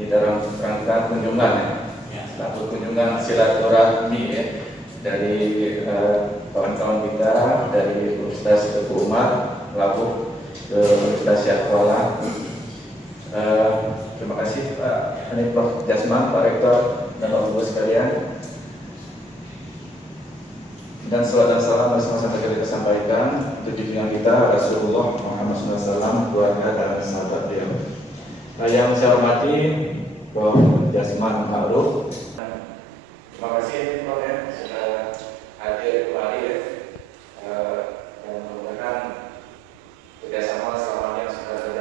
di dalam rangka kunjungan selaku kunjungan silaturahmi dari kawan-kawan kita dari Universitas Teguh Umar Labuh ke Universitas Syahkuala. Terima kasih Pak Prof. Jasman, Pak Rektor dan Bapak Ibu sekalian. Dan salawat dan salam bersama-sama kita sampaikan untuk junjungan kita Rasulullah Muhammad SAW, keluarga dan sahabat beliau. Yang saya hormati Prof. Jasman Ma'ruf. Terima kasih Prof sudah hadir kembali dan mudah-mudahan kerjasama selama yang sudah terjadi